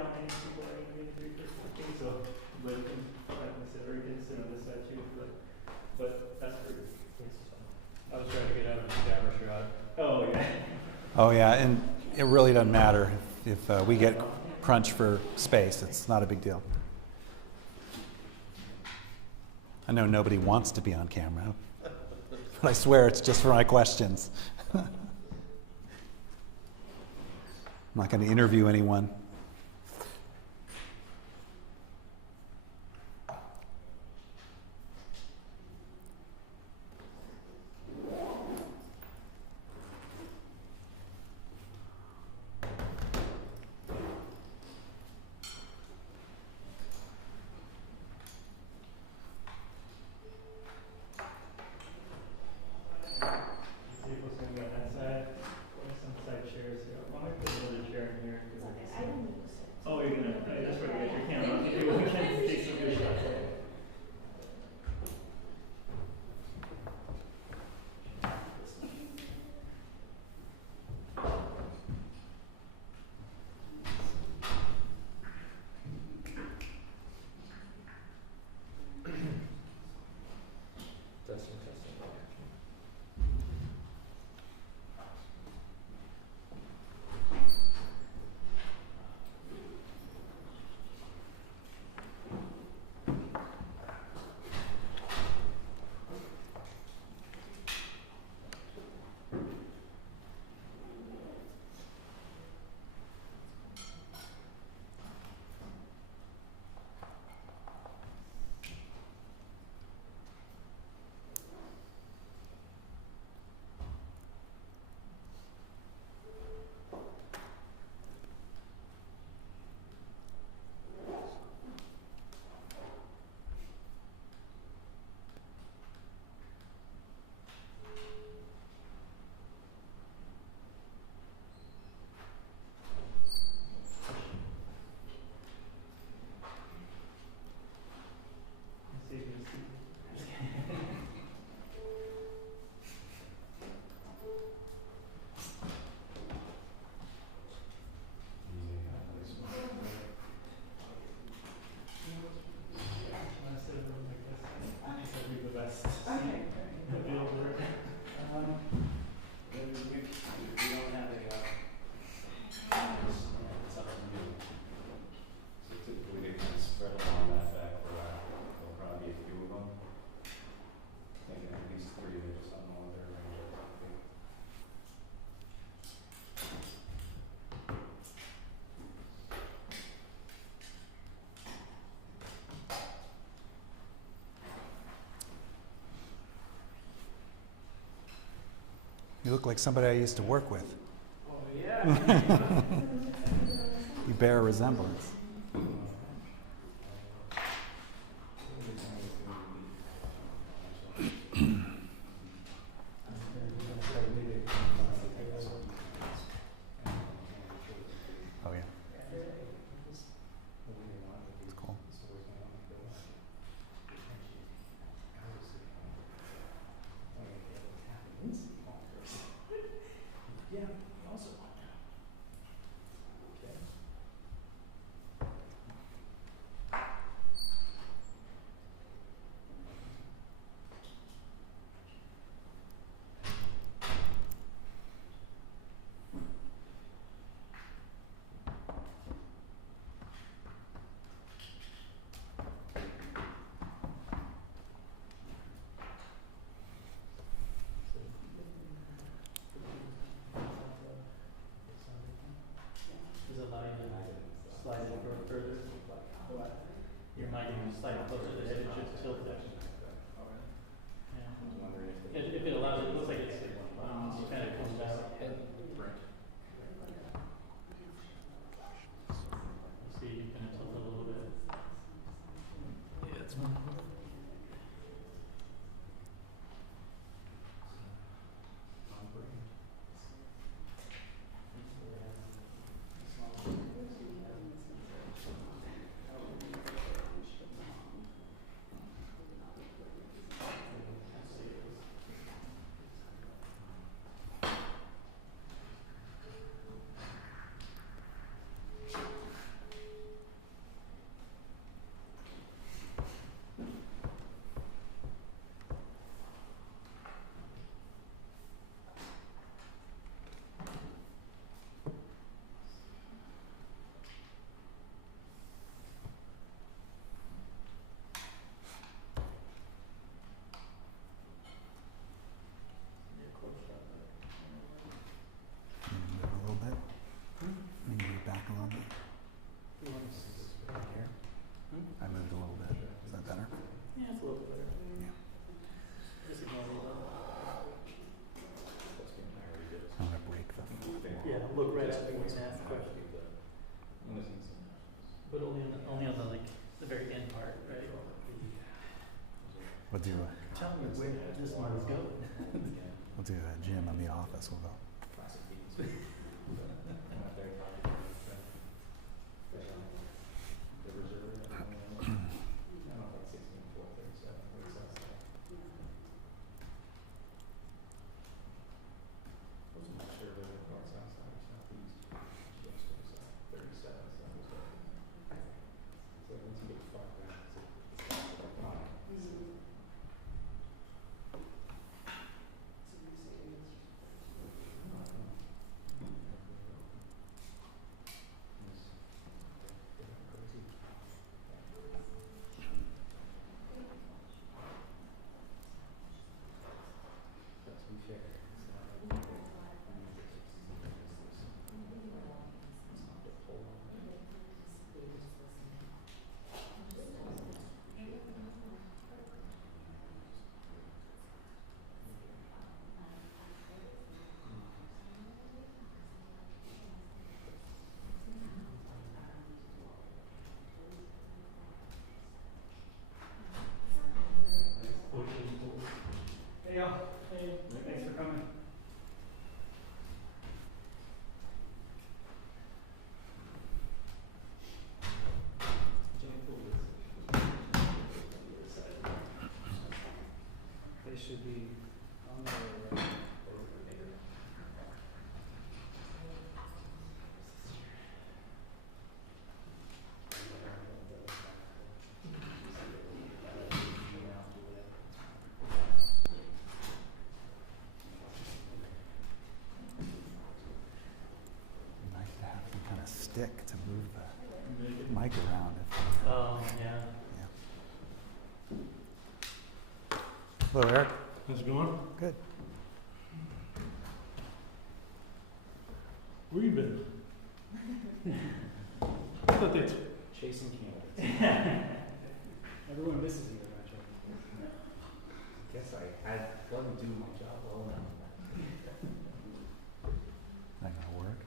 how many people are going to be in 350, so but you can consider against it on this side too. But that's pretty. I was trying to get out of the camera shot. Oh yeah. Oh yeah, and it really doesn't matter if we get crunched for space. It's not a big deal. I know nobody wants to be on camera, but I swear it's just for my questions. I'm not going to interview anyone. You look like somebody I used to work with. Oh yeah. You bear a resemblance. Oh yeah. That's cool. Yeah, also. Does it allow you to slide it further? Your mic can slide it closer to the head, it should tilt it. Yeah. If it allows it, it looks like it's kind of comes out. See, you can tilt it a little bit. Yeah, that's fine. but only on the like the very end part, right? We'll do Tell me where this one is going. a gym in the office. We'll go. Hey y'all. Hey. Thanks for coming. They should be on their right. Nice to have some kind of stick to move the mic around. Yeah. Hello, Eric. How's it going? Good. Where you been? I thought that's Chasing candidates. Everyone misses you, actually. Guess I wasn't doing my job well enough. Not gonna work.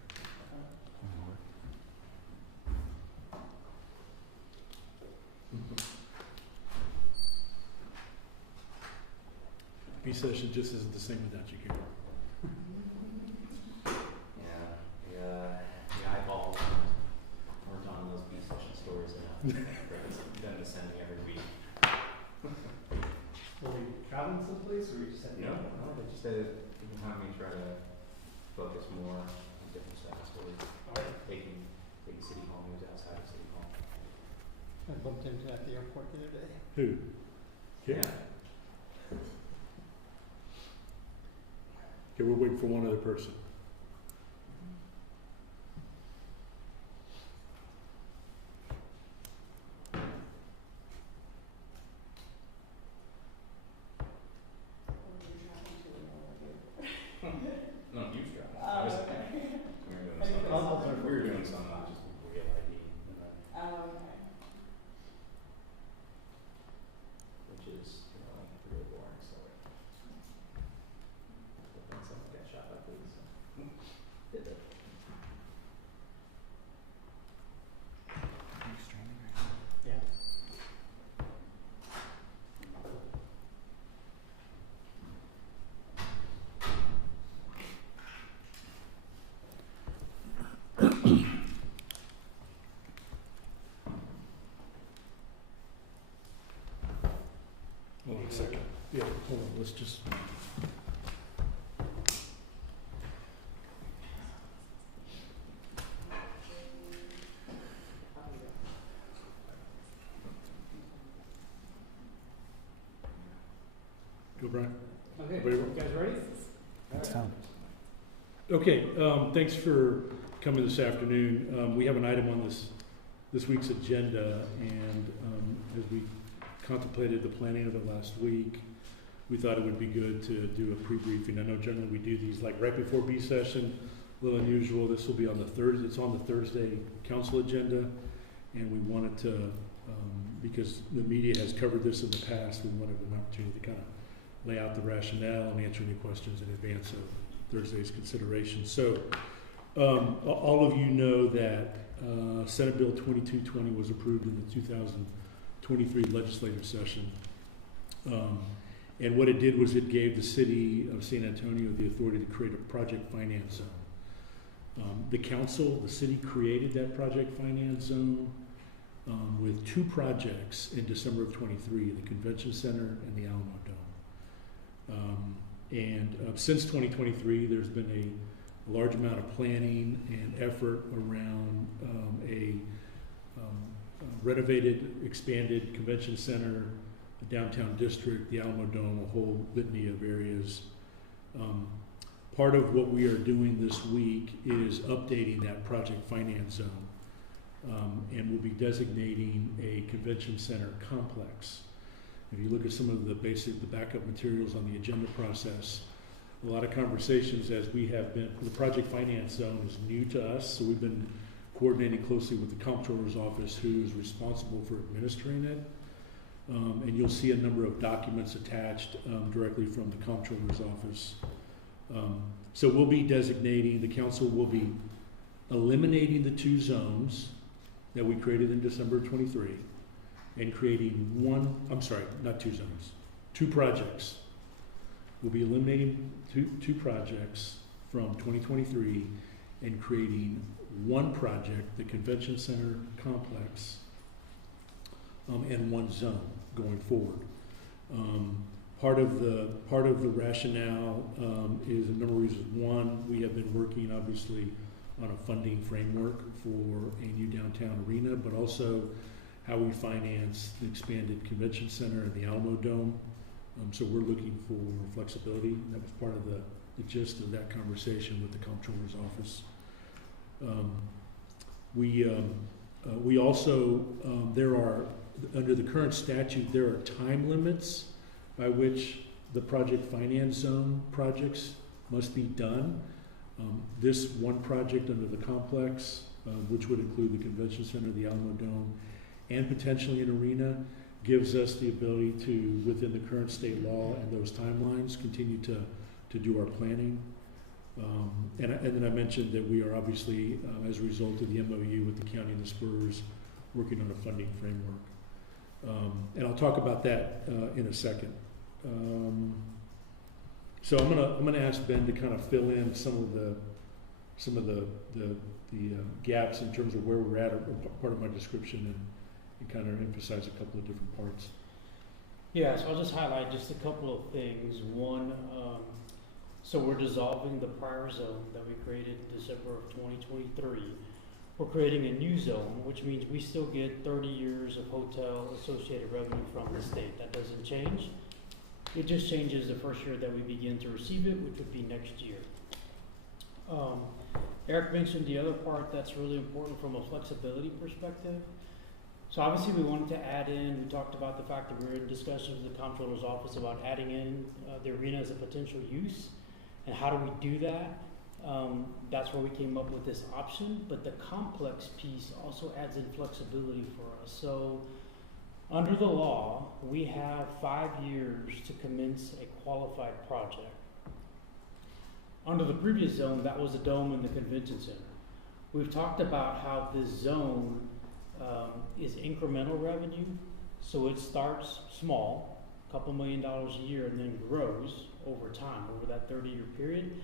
Not gonna work. B session just isn't the same without you, Karen. Yeah, eyeballs weren't on those B session stories enough for them to send me every week. Were we traveling someplace or we just had No, they just said you can have me try to focus more on different side stories. Alright. Taking City Hall news outside of City Hall. I bumped into at the airport the other day. Who? Yeah. Okay, we're waiting for one other person. No, you traveled. I was we were doing some not just real ID, which is really boring. So but then someone got shot by police. So. Did it. Are you streaming right now? Yeah. Hold on a second. Yeah, hold on, let's just. Go, Brian. Okay, Everybody- you guys ready? It's time. Okay, thanks for coming this afternoon. We have an item on this week's agenda, and as we contemplated the planning of it last week, we thought it would be good to do a pre-briefing. I know generally we do these like right before B session, a little unusual. This will be on the Thursday, it's on the Thursday council agenda, and we wanted to, because the media has covered this in the past, we wanted an opportunity to kind of lay out the rationale and answer any questions in advance of Thursday's consideration. So All of you know that Senate Bill 2220 was approved in the 2023 legislative session. And what it did was it gave the city of San Antonio the authority to create a project finance zone. The council, the city created that project finance zone with two projects in December of 23, the Convention Center and the Alamo Dome. Since 2023, there's been a large amount of planning and effort around a renovated, expanded convention center, the downtown district, the Alamo Dome, a whole litany of areas. Part of what we are doing this week is updating that project finance zone, and we'll be designating a convention center complex. If you look at some of the backup materials on the agenda process, a lot of conversations as we have been, the project finance zone is new to us, so we've been coordinating closely with the comptroller's office, who is responsible for administering it. And you'll see a number of documents attached directly from the comptroller's office. So we'll be designating, the council will be eliminating the two zones that we created in December of 23 and creating two projects. We'll be eliminating two projects from 2023 and creating one project, the Convention Center complex, and one zone going forward. Part of the rationale is a number of reasons. One, we have been working obviously on a funding framework for a new downtown arena, but also how we finance the expanded convention center and the Alamo Dome. So we're looking for flexibility. That was part of the gist of that conversation with the comptroller's office. We also, there are, under the current statute, there are time limits by which the project finance zone projects must be done. This one project under the complex, which would include the convention center, the Alamo Dome, and potentially an arena, gives us the ability to, within the current state law and those timelines, continue to do our planning. And then I mentioned that we are obviously, as a result of the MOU with the county and the Spurs, working on a funding framework. And I'll talk about that in a second. So I'm gonna ask Ben to kind of fill in some of the gaps in terms of where we're at, or part of my description, and kind of emphasize a couple of different parts. Yeah, so I'll just highlight just a couple of things. One, so we're dissolving the prior zone that we created in December of 2023. We're creating a new zone, which means we still get 30 years of hotel associated revenue from the state. That doesn't change. It just changes the first year that we begin to receive it, which would be next year. Eric mentioned the other part that's really important from a flexibility perspective. So obviously we wanted to add in, we talked about the fact that we were in discussions with the comptroller's office about adding in the arena as a potential use. And how do we do that? That's where we came up with this option, but the complex piece also adds in flexibility for us. So under the law, we have 5 years to commence a qualified project. Under the previous zone, that was a dome in the convention center. We've talked about how this zone is incremental revenue, so it starts small, a couple $1 million a year, and then grows over time, over that 30-year period.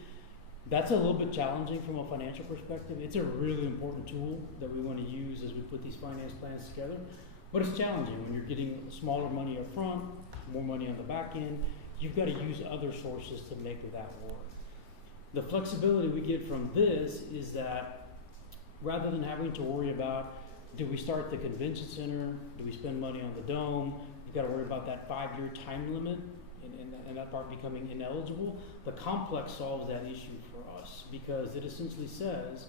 That's a little bit challenging from a financial perspective. It's a really important tool that we want to use as we put these finance plans together, but it's challenging when you're getting smaller money up front, more money on the back end. You've got to use other sources to make that work. The flexibility we get from this is that rather than having to worry about, do we start the convention center? Do we spend money on the dome? You've got to worry about that 5-year time limit and that part becoming ineligible. The complex solves that issue for us because it essentially says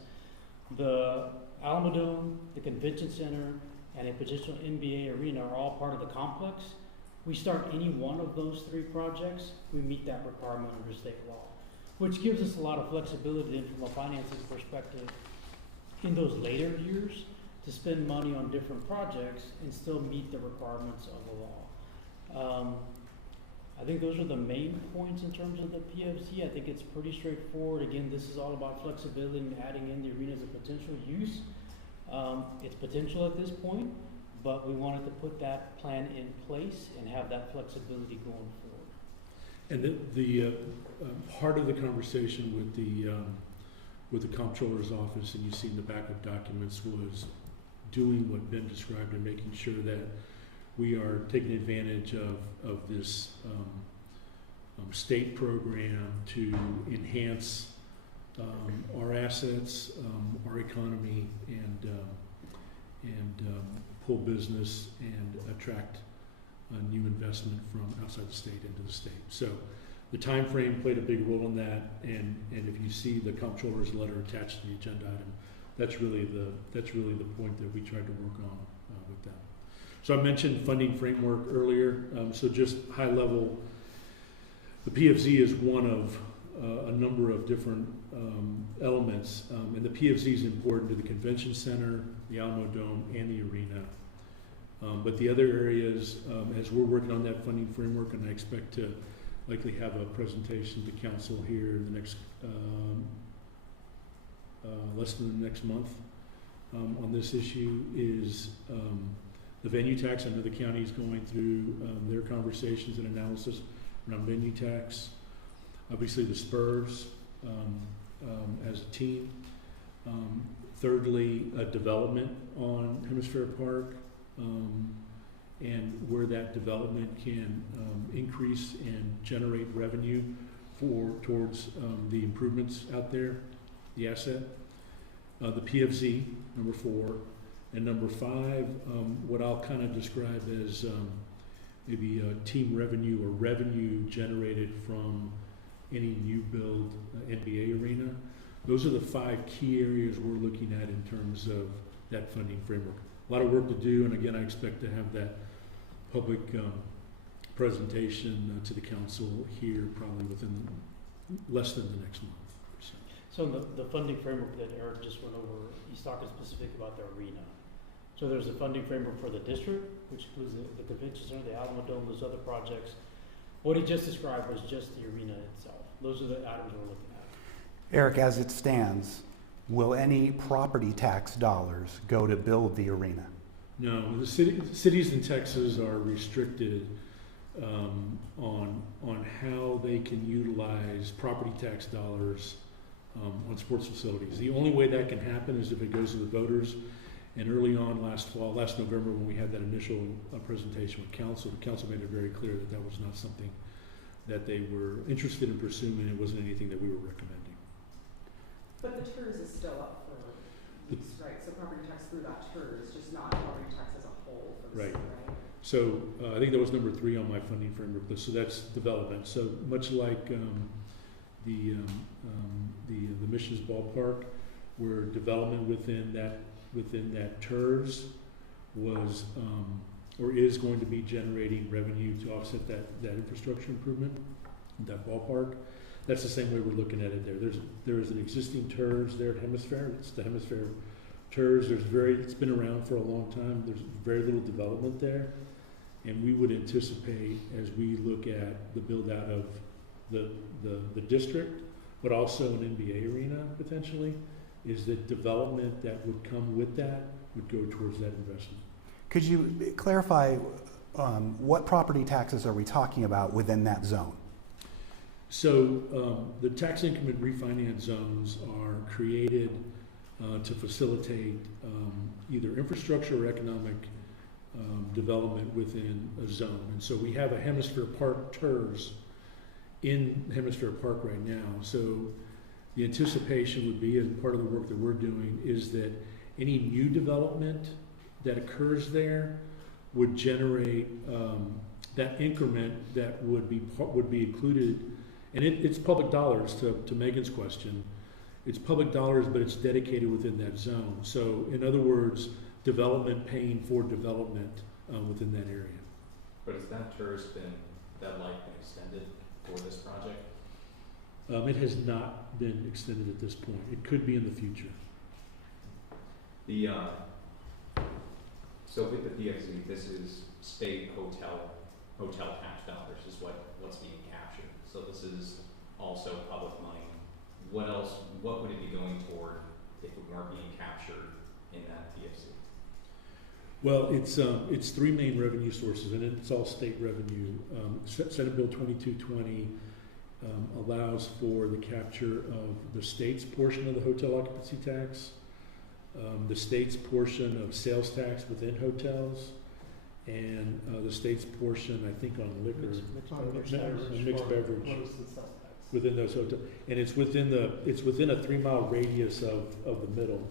the Alamo Dome, the convention center, and a potential NBA arena are all part of the complex. We start any one of those 3 projects, we meet that requirement under state law, which gives us a lot of flexibility then from a financing perspective in those later years to spend money on different projects and still meet the requirements of the law. I think those are the main points in terms of the PFC. I think it's pretty straightforward. Again, this is all about flexibility and adding in the arena as a potential use. It's potential at this point, but we wanted to put that plan in place and have that flexibility going forward. And the part of the conversation with the comptroller's office, and you see in the backup documents, was doing what Ben described and making sure that we are taking advantage of this state program to enhance our assets, our economy, and pull business and attract new investment from outside the state into the state. So the time frame played a big role in that, and if you see the comptroller's letter attached to the agenda item, that's really the point that we tried to work on with them. So I mentioned funding framework earlier. So just high level, the PFZ is one of a number of different elements, and the PFZ is important to the convention center, the Alamo Dome, and the arena. But the other areas, as we're working on that funding framework, and I expect to likely have a presentation to council here in the next less than the next month on this issue, is the venue tax. I know the county is going through their conversations and analysis around venue tax. Obviously the Spurs as a team. Thirdly, development on Hemisphere Park, and where that development can increase and generate revenue towards the improvements out there, the asset. The PFZ, number 4. And number 5, what I'll kind of describe as maybe team revenue or revenue generated from any new build NBA arena. Those are the 5 key areas we're looking at in terms of that funding framework. A lot of work to do, and again, I expect to have that public presentation to the council here probably within less than the next month. So the funding framework that Eric just went over, he's talking specific about the arena. So there's a funding framework for the district, which includes the convention center, the Alamo Dome, those other projects. What he just described was just the arena itself. Those are the items we're looking at. Eric, as it stands, will any property tax dollars go to build the arena? No, the cities in Texas are restricted on how they can utilize property tax dollars on sports facilities. The only way that can happen is if it goes to the voters. And early on last November, when we had that initial presentation with council, the council made it very clear that that was not something that they were interested in pursuing, and it wasn't anything that we were recommending. But the TERS is still up for use, right? So property tax through that TERS, just not property tax as a whole for the Right. city, right? So I think that was number 3 on my funding framework list. So that's development. So much like the Missions Ballpark, where development within that TERS was or is going to be generating revenue to offset that infrastructure improvement, that ballpark. That's the same way we're looking at it there. There is an existing TERS there at Hemisphere. It's the Hemisphere TERS. It's been around for a long time. There's very little development there. And we would anticipate, as we look at the build out of the district, but also an NBA arena potentially, is that development that would come with that would go towards that investment. Could you clarify what property taxes are we talking about within that zone? So the tax increment refinance zones are created to facilitate either infrastructure or economic development within a zone. And so we have a Hemisphere Park TERS in Hemisphere Park right now. So the anticipation would be, as part of the work that we're doing, is that any new development that occurs there would generate that increment that would be included, and it's public dollars. To Megan's question, it's public dollars, but it's dedicated within that zone. So in other words, development paying for development within that area. But has that TERS that life been extended for this project? It has not been extended at this point. It could be in the future. So with the PFZ, this is state hotel hotel tax dollars is what's being captured. So this is also public money. What would it be going toward if it weren't being captured in that PFC? Well, it's three main revenue sources, and it's all state revenue. Senate Bill 2220 allows for the capture of the state's portion of the hotel occupancy tax, the state's portion of sales tax within hotels, and the state's portion, I think, on liquor, mixed beverage Close to suspects. within those hotels. And it's within a 3-mile radius of the middle.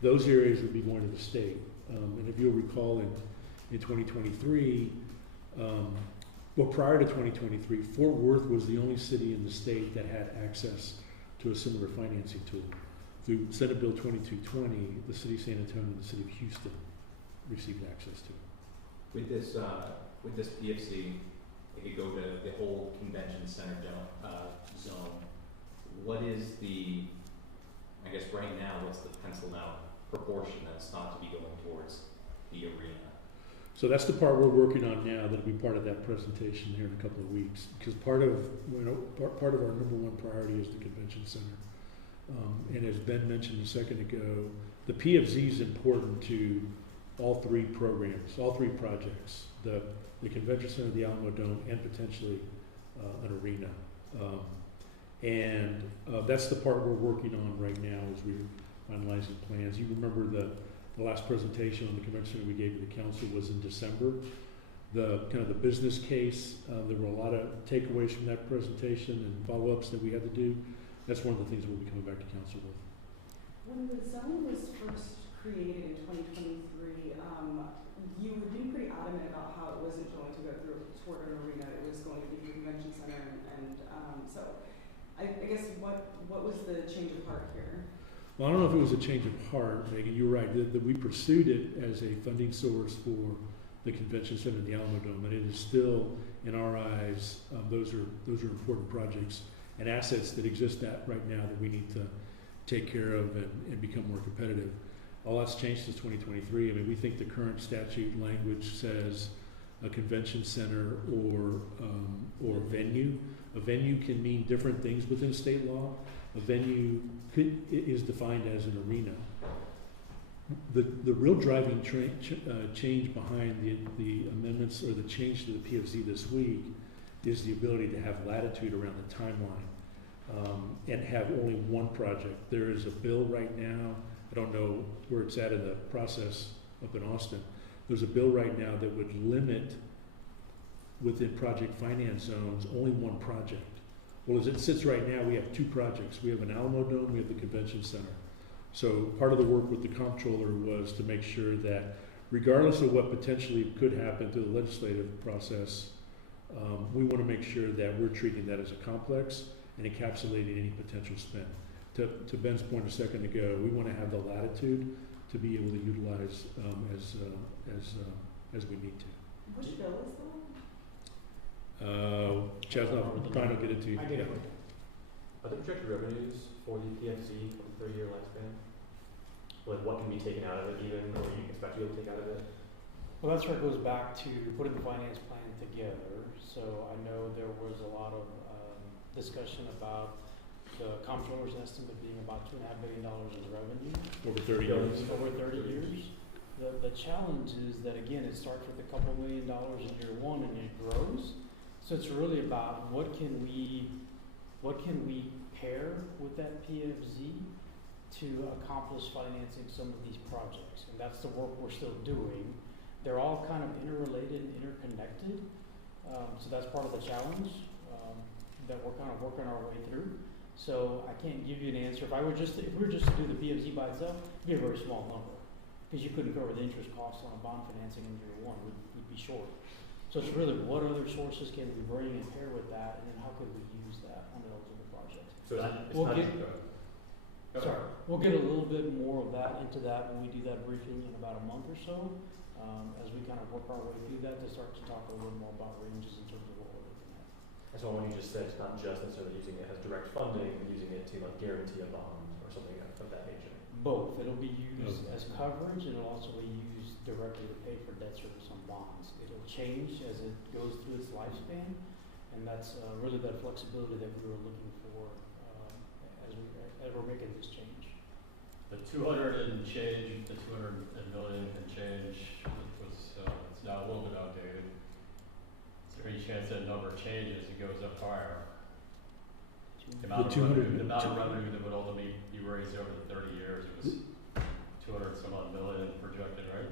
Those areas would be going to the state. And if you'll recall, in 2023, well, prior to 2023, Fort Worth was the only city in the state that had access to a similar financing tool. Through Senate Bill 2220, the city of San Antonio and the city of Houston received access to it. With this PFC, it could go to the whole convention center zone. What is the, I guess right now, what's the penciled out proportion that's thought to be going towards the arena? So that's the part we're working on now. That'll be part of that presentation here in a couple of weeks. Because part of our number one priority is the convention center. And as Ben mentioned a second ago, the PFZ is important to all three programs, all three projects: the convention center, the Alamo Dome, and potentially an arena. That's the part we're working on right now as we're finalizing plans. You remember the last presentation on the convention center we gave to the council was in December. The kind of the business case, there were a lot of takeaways from that presentation and follow-ups that we had to do. That's one of the things we'll be coming back to council with. When the zone was first created in 2023, you were being pretty adamant about how it wasn't going to go through toward an arena. It was going to be the convention center, and so I guess what was the change of heart here? Well, I don't know if it was a change of heart, Megan. You're right. That we pursued it as a funding source for the convention center and the Alamo Dome, and it is still, in our eyes, those are important projects and assets that exist right now that we need to take care of and become more competitive. All that's changed since 2023. I mean, we think the current statute language says a convention center or venue. A venue can mean different things within state law. A venue is defined as an arena. The real driving change behind the amendments or the change to the PFZ this week is the ability to have latitude around the timeline and have only one project. There is a bill right now, I don't know where it's at in the process up in Austin. There's a bill right now that would limit within project finance zones only one project. Well, as it sits right now, we have two projects. We have an Alamo Dome, we have the convention center. So part of the work with the comptroller was to make sure that regardless of what potentially could happen through the legislative process, we want to make sure that we're treating that as a complex and encapsulating any potential spend. To Ben's point a second ago, we want to have the latitude to be able to utilize as we need to. Which bill is that? Chad's not trying to get into. I get it. Are the projected revenues for the PFC for the 3-year lifespan? Like what can be taken out of it even, or you expect to be able to take out of it? Well, that's where it goes back to putting the finance plan together. So I know there was a lot of discussion about the comptroller's estimate being about $2.5 billion in revenue Over 30 years. over 30 years. The challenge is that, again, it starts with a couple $1 million in year one and it grows. So it's really about what can we pair with that PFZ to accomplish financing some of these projects. And that's the work we're still doing. They're all kind of interrelated and interconnected. So that's part of the challenge that we're kind of working our way through. So I can't give you an answer. If we were just to do the PFZ by itself, it'd be a very small number because you couldn't cover the interest costs on a bond financing in year one. We'd be short. So it's really what other sources can we bring and pair with that, and then how could we use that on eligible projects. So it's We'll not get- just Sorry, we'll get a little bit more of that into that when we do that briefing in about a month or so, as we kind of work our way through that to start to talk a little more about ranges in terms of what we're looking at. And so when you just said it's not just necessarily using it as direct funding, but using it to like guarantee a bond or something of that nature. Both, it'll be used Oh. as coverage, and it'll also be used directly to pay for debt service on bonds. It'll change as it goes through its lifespan, and that's really that flexibility that we were looking for as we're making this change. The 200 and change, the 200 million and change was, it's now a little bit outdated. Is there any chance that number changes, it goes up higher? The amount The of 200 revenue, the amount of revenue that would ultimately be raised over the 30 years, it was 200 some odd million projected, right?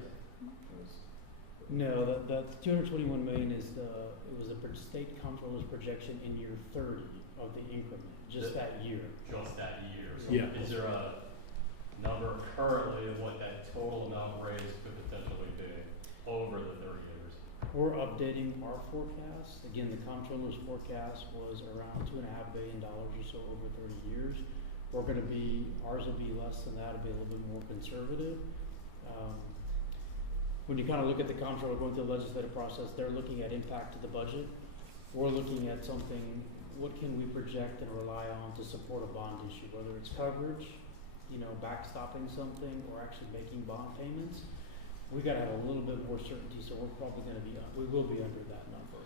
No, the 221 million is it was the state comptroller's projection in year 30 of the increment, just that year. Just that year. So Yeah. is there a number currently of what that total amount raised could potentially be over the 30 years? We're updating our forecast. Again, the comptroller's forecast was around $2.5 billion or so over 30 years. Ours will be less than that, it'll be a little bit more conservative. When you kind of look at the comptroller going through the legislative process, they're looking at impact to the budget. We're looking at something, what can we project and rely on to support a bond issue, whether it's coverage, backstopping something, or actually making bond payments. We gotta have a little bit more certainty, so we will be under that number.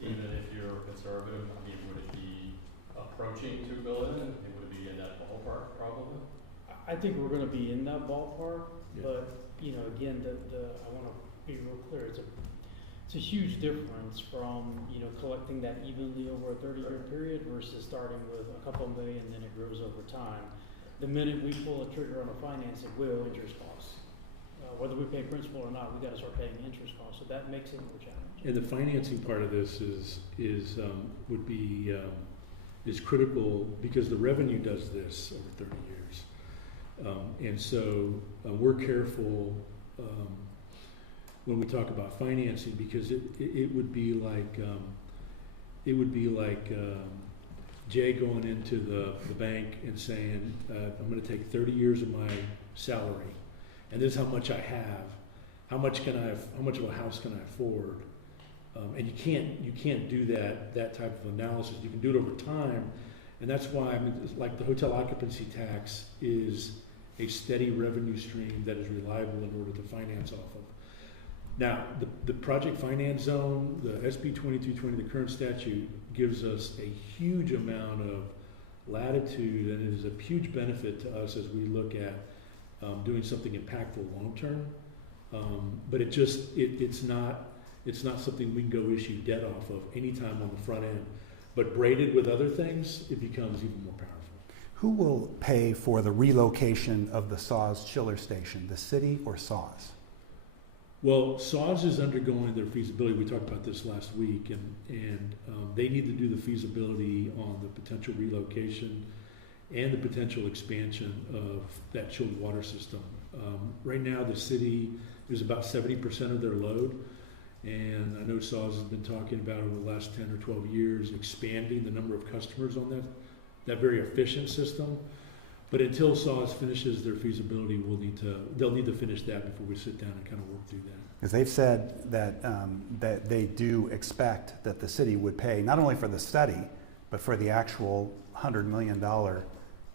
Even if you're conservative, I mean, would it be approaching 2 billion? I mean, would it be in that ballpark probably? I think we're gonna be in that ballpark, Yeah. but, again, I wanna be real clear, it's a huge difference from, collecting that evenly over a 30-year period versus starting with a couple million, then it grows over time. The minute we pull a trigger on a finance, it will interest costs. Whether we pay principal or not, we gotta start paying interest costs, so that makes it more challenging. And the financing part of this is critical because the revenue does this over 30 years. And so we're careful when we talk about financing because it would be like Jay going into the bank and saying, I'm going to take 30 years of my salary, and this is how much I have. How much of a house can I afford? And you can't do that type of analysis. You can do it over time, and that's why like the hotel occupancy tax is a steady revenue stream that is reliable in order to finance off of. Now, the project finance zone, the SB 2220, the current statute, gives us a huge amount of latitude, and it is a huge benefit to us as we look at doing something impactful long term. But it's not something we can go issue debt off of anytime on the front end. But braided with other things, it becomes even more powerful. Who will pay for the relocation of the SAWS chiller station, the city or SAWS? Well, SAWS is undergoing their feasibility. We talked about this last week, and they need to do the feasibility on the potential relocation and the potential expansion of that chilled water system. Right now, the city is about 70% of their load, and I know SAWS has been talking about over the last 10 or 12 years expanding the number of customers on that very efficient system. But until SAWS finishes their feasibility, they'll need to finish that before we sit down and kind of work through that. Because they've said that they do expect that the city would pay not only for the study, but for the actual $100 million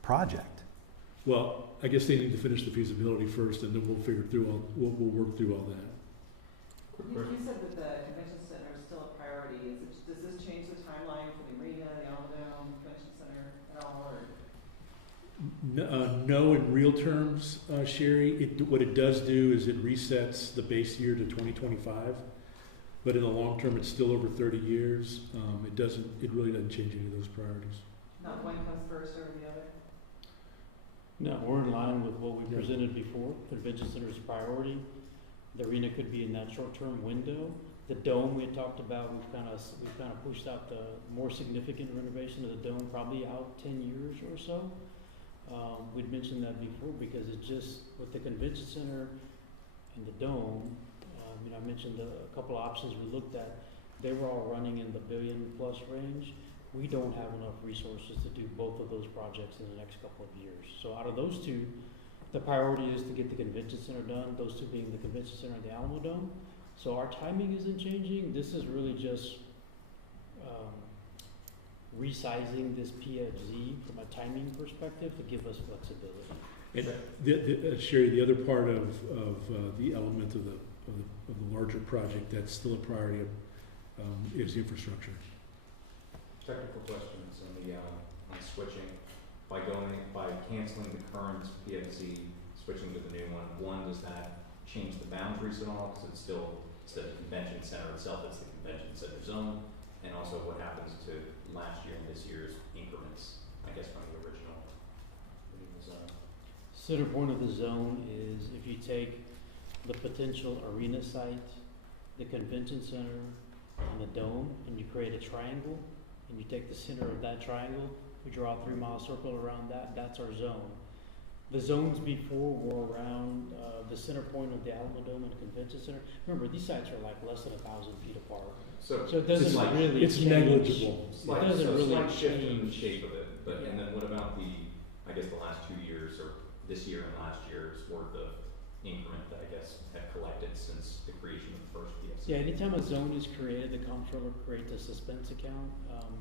project. Well, I guess they need to finish the feasibility first, and then we'll work through all that. You said that the convention center is still a priority. Does this change the timeline for the arena, the Alamo Convention Center at all, or? No, in real terms, Sherry. What it does do is it resets the base year to 2025, but in the long term, it's still over 30 years. It really doesn't change any of those priorities. Not one comes first over the other? No, we're in line with what we presented before. Convention center is a priority. The arena could be in that short-term window. The dome we had talked about, we've kind of pushed out the more significant renovation of the dome, probably out 10 years or so. We'd mentioned that before because it's just with the convention center and the dome. I mentioned a couple of options we looked at. They were all running in the $1 billion+ range. We don't have enough resources to do both of those projects in the next couple of years. So out of those two, the priority is to get the convention center done, those two being the convention center and the Alamo Dome. So our timing isn't changing. This is really just resizing this PFZ from a timing perspective to give us flexibility. And Sherry, the other part of the element of the larger project that's still a priority is the infrastructure. Technical questions on switching. By canceling the current PFC, switching to the new one, does that change the boundaries at all? Because it's still, instead of the convention center itself, it's the convention center zone. And also what happens to last year and this year's increments, I guess, from the original zone. Center point of the zone is if you take the potential arena site, the convention center, and the dome, and you create a triangle, and you take the center of that triangle, we draw a 3-mile circle around that, that's our zone. The zones before were around the center point of the Alamo Dome and Convention Center. Remember, these sites are like less than 1,000 feet apart. So So it doesn't like- really It's change. negligible. Slight, It doesn't so really slight shift in the change. shape of it, but, Yeah. and then what about I guess the last 2 years, or this year and last year's worth of increment that I guess have collected since the creation of the first PFC? Yeah, anytime a zone is created, the comptroller creates a suspense account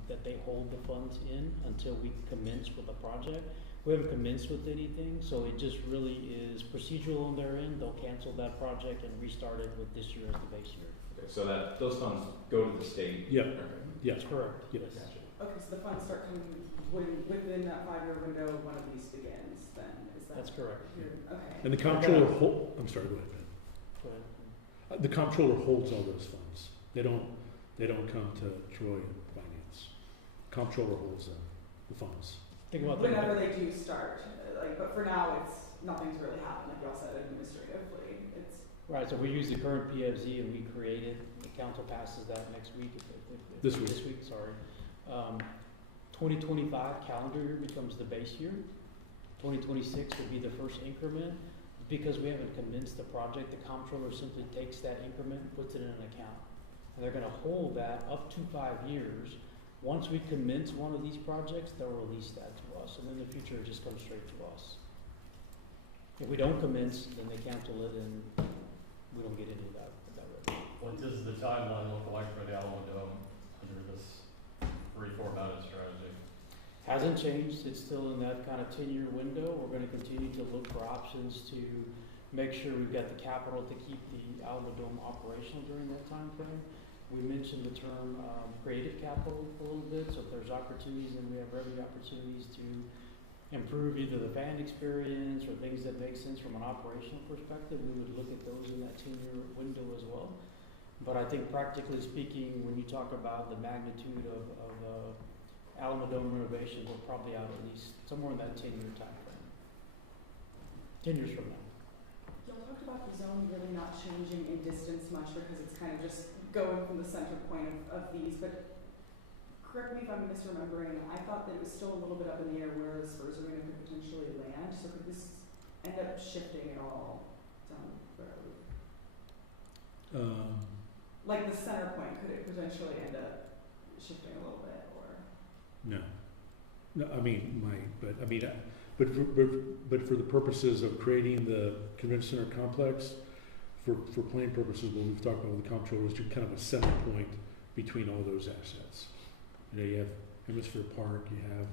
that they hold the funds in until we commence with the project. We haven't commenced with anything, so it just really is procedural on their end. They'll cancel that project and restart it with this year as the base year. Okay, so that, those funds go to the state? Yep. Okay, Yeah. That's correct. Yep. Yes. gotcha. Okay, so the funds start coming within that 5-year window, one of these begins, then, is that? That's correct. Okay. And the comptroller I'm sorry, go ahead, Ben. Go ahead. The comptroller holds all those funds. They don't come to Troy and Finance. Comptroller holds the funds. Think about Whenever that. they do start, but for now, nothing's really happened, like y'all said, administratively, it's. Right, so we use the current PFZ and we create it. The council passes that next week. This week. This week, sorry. 2025 calendar year becomes the base year. 2026 would be the first increment. Because we haven't commenced the project, the comptroller simply takes that increment and puts it in an account. And they're gonna hold that up to 5 years. Once we commence one of these projects, they'll release that to us, and in the future, it just comes straight to us. If we don't commence, then they cancel it and we don't get any of that revenue. What does the timeline look like for the Alamo Dome under this 3-4 mounted strategy? Hasn't changed, it's still in that kind of 10-year window. We're gonna continue to look for options to make sure we've got the capital to keep the Alamo Dome operational during that time frame. We mentioned the term creative capital a little bit, so if there's opportunities and we have revenue opportunities to improve either the fan experience or things that make sense from an operational perspective, we would look at those in that 10-year window as well. But I think practically speaking, when you talk about the magnitude of Alamo Dome renovation, we're probably out at least somewhere in that 10-year time frame. 10 years from now. Y'all talked about the zone really not changing in distance much because it's kind of just going from the center point of these, but correct me if I'm misremembering, I thought that it was still a little bit up in the air where the Spurs Arena could potentially land, so could this end up shifting at all down the road? Like the center point, could it potentially end up shifting a little bit, or? No. No, but for the purposes of creating the convention center complex, for planning purposes, what we've talked about with the comptroller is you're kind of a center point between all those assets. You know, you have Hemisphere Park, you have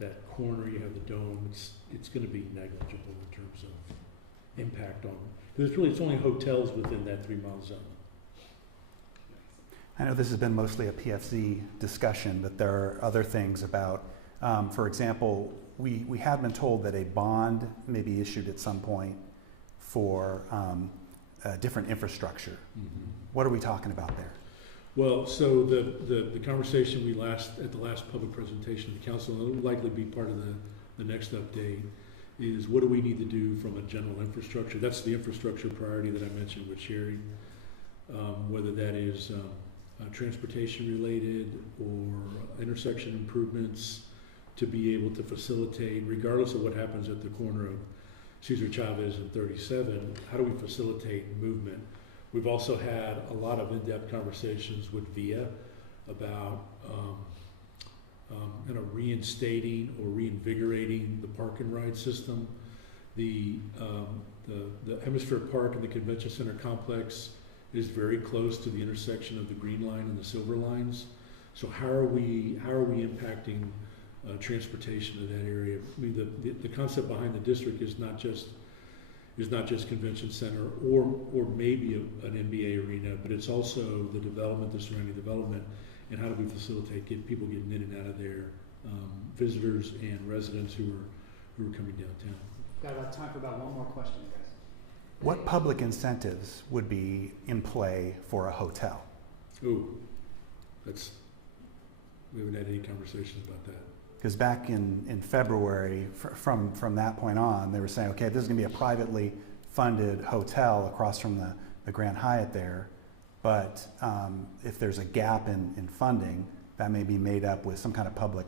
that corner, you have the dome. It's going to be negligible in terms of impact on, because it's only hotels within that 3-mile zone. I know this has been mostly a PFZ discussion, but there are other things about, for example, we have been told that a bond may be issued at some point for different infrastructure. Mm-hmm. What are we talking about there? Well, so the conversation at the last public presentation of the council, and it will likely be part of the next update, is what do we need to do from a general infrastructure? That's the infrastructure priority that I mentioned with Sherry, whether that is transportation related or intersection improvements to be able to facilitate, regardless of what happens at the corner of Cesar Chavez and 37, how do we facilitate movement? We've also had a lot of in-depth conversations with VIA about reinstating or reinvigorating the park and ride system. The Hemisphere Park and the Convention Center complex is very close to the intersection of the Green Line and the Silver Lines. So how are we impacting transportation to that area. I mean, the concept behind the district is not just convention center or maybe an NBA arena, but it's also the development, the surrounding development, and how do we facilitate people getting in and out of there, visitors and residents who are coming downtown. Got about time for about one more question, guys. What public incentives would be in play for a hotel? Ooh, we haven't had any conversations about that. Because back in February, from that point on, they were saying, okay, this is going to be a privately funded hotel across from the Grand Hyatt there, but if there's a gap in funding, that may be made up with some kind of public,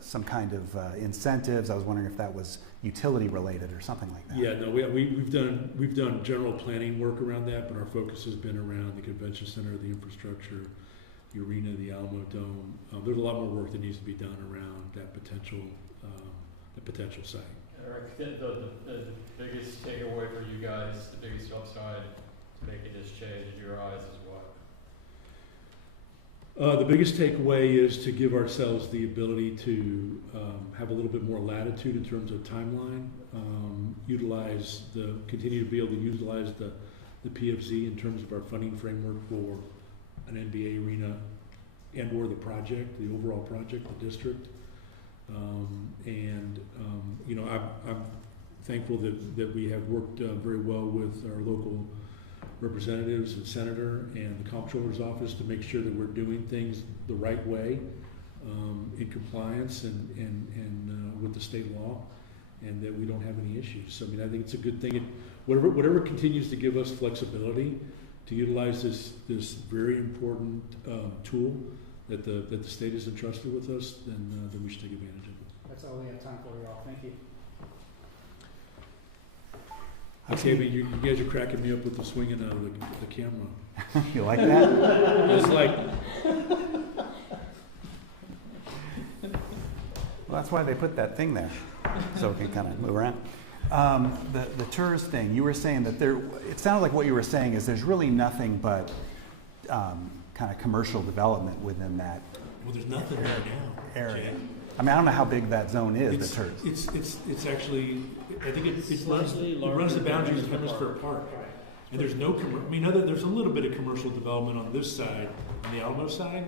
some kind of incentives. I was wondering if that was utility related or something like that. Yeah, no, we've done general planning work around that, but our focus has been around the convention center, the infrastructure, the arena, the Alamo Dome. There's a lot more work that needs to be done around that potential site. Eric, the biggest takeaway for you guys, the biggest upside to making this change in your eyes is what? The biggest takeaway is to give ourselves the ability to have a little bit more latitude in terms of timeline, continue to be able to utilize the PFZ in terms of our funding framework for an NBA arena and or the project, the overall project, the district. You know, I'm thankful that we have worked very well with our local representatives and senator and the comptroller's office to make sure that we're doing things the right way, in compliance and with the state law, and that we don't have any issues. So I mean, I think it's a good thing. Whatever continues to give us flexibility to utilize this very important tool that the state has entrusted with us, then we should take advantage of it. That's all we have time for, y'all. Thank you. Okay, but you guys are cracking me up with the swinging out of the camera. You like that? It's like, Well, that's why they put that thing there, so it can kind of move around. The TERS thing, you were saying that it sounded like what you were saying is there's really nothing but kind of commercial development within that well, there's nothing right now. area. Jay. I mean, I don't know how big that zone is, the TERS. It's actually, I think it runs Slightly the larger boundaries of than Hemisphere Park. And there's no, there's a little bit of commercial development on this side, on the Alamo side,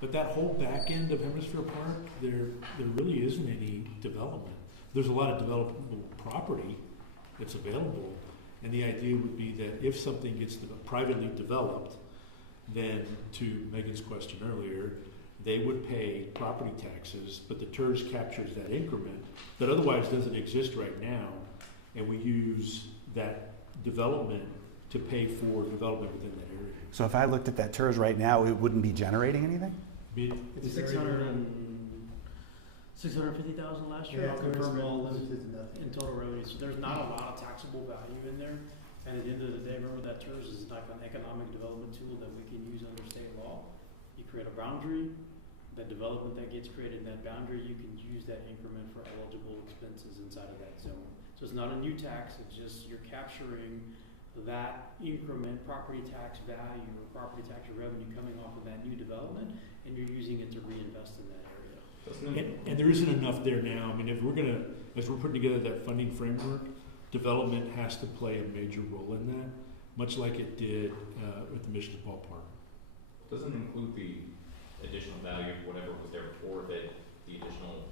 but that whole back end of Hemisphere Park, there really isn't any development. There's a lot of developable property that's available, and the idea would be that if something gets privately developed, then to Megan's question earlier, they would pay property taxes, but the TERS captures that increment that otherwise doesn't exist right now, and we use that development to pay for development within that area. So if I looked at that TERS right now, it wouldn't be generating anything? It's 650,000 last year. I'll confirm all in total revenue. So there's not a lot of taxable value in there. And at the end of the day, remember that TERS is like an economic development tool that we can use under state law. You create a boundary, that development that gets created in that boundary, you can use that increment for eligible expenses inside of that zone. So it's not a new tax, it's just you're capturing that increment property tax value or property tax revenue coming off of that new development, and you're using it to reinvest in that area. And there isn't enough there now. I mean, as we're putting together that funding framework, development has to play a major role in that, much like it did with the Michigan Ballpark. Doesn't include the additional value of whatever was there before, that the additional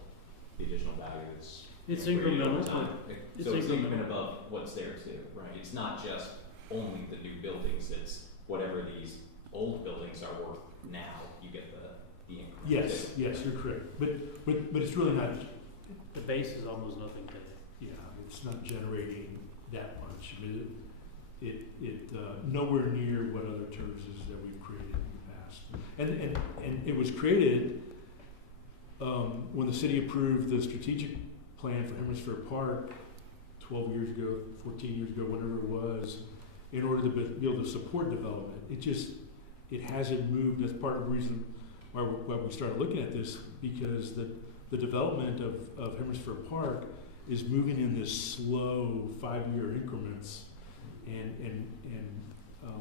value is It's created over incremental. time. It's So it's incremental. even above what's there too, right? It's not just only the new buildings, it's whatever these old buildings are worth now, you get the increment. Yes, you're correct. But it's really not, The base is almost nothing today. yeah, it's not generating that much. I mean, it nowhere near what other TERS is that we've created in the past. And it was created when the city approved the strategic plan for Hemisphere Park 12 years ago, 14 years ago, whatever it was, in order to be able to support development. It hasn't moved. That's part of the reason why we started looking at this, because the development of Hemisphere Park is moving in this slow 5-year increments, and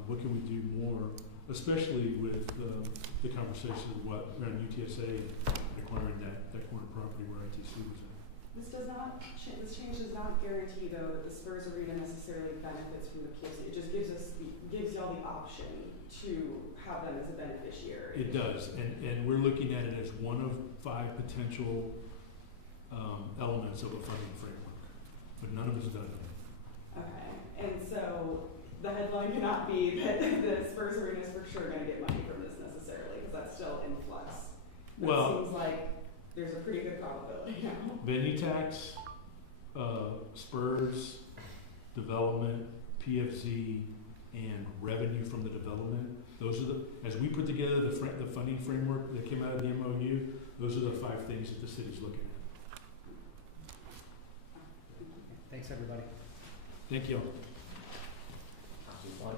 what can we do more, especially with the conversation around UTSA and acquiring that corner property where ITC was at. This does not, this change does not guarantee though that the Spurs Arena necessarily benefits from the PFC. It just gives y'all the option to have them as a beneficiary. It does, and we're looking at it as one of 5 potential elements of a funding framework, but none of it's done yet. Okay, and so the headline cannot be that the Spurs Arena is for sure gonna get money from this necessarily, because that's still in flux. But Well- it seems like there's a pretty good probability now. Venue tax, Spurs, development, PFZ, and revenue from the development. Those are as we put together the funding framework that came out of the MOU, those are the 5 things that the city's looking at. Thanks, everybody. Thank you. Councilor Blunt?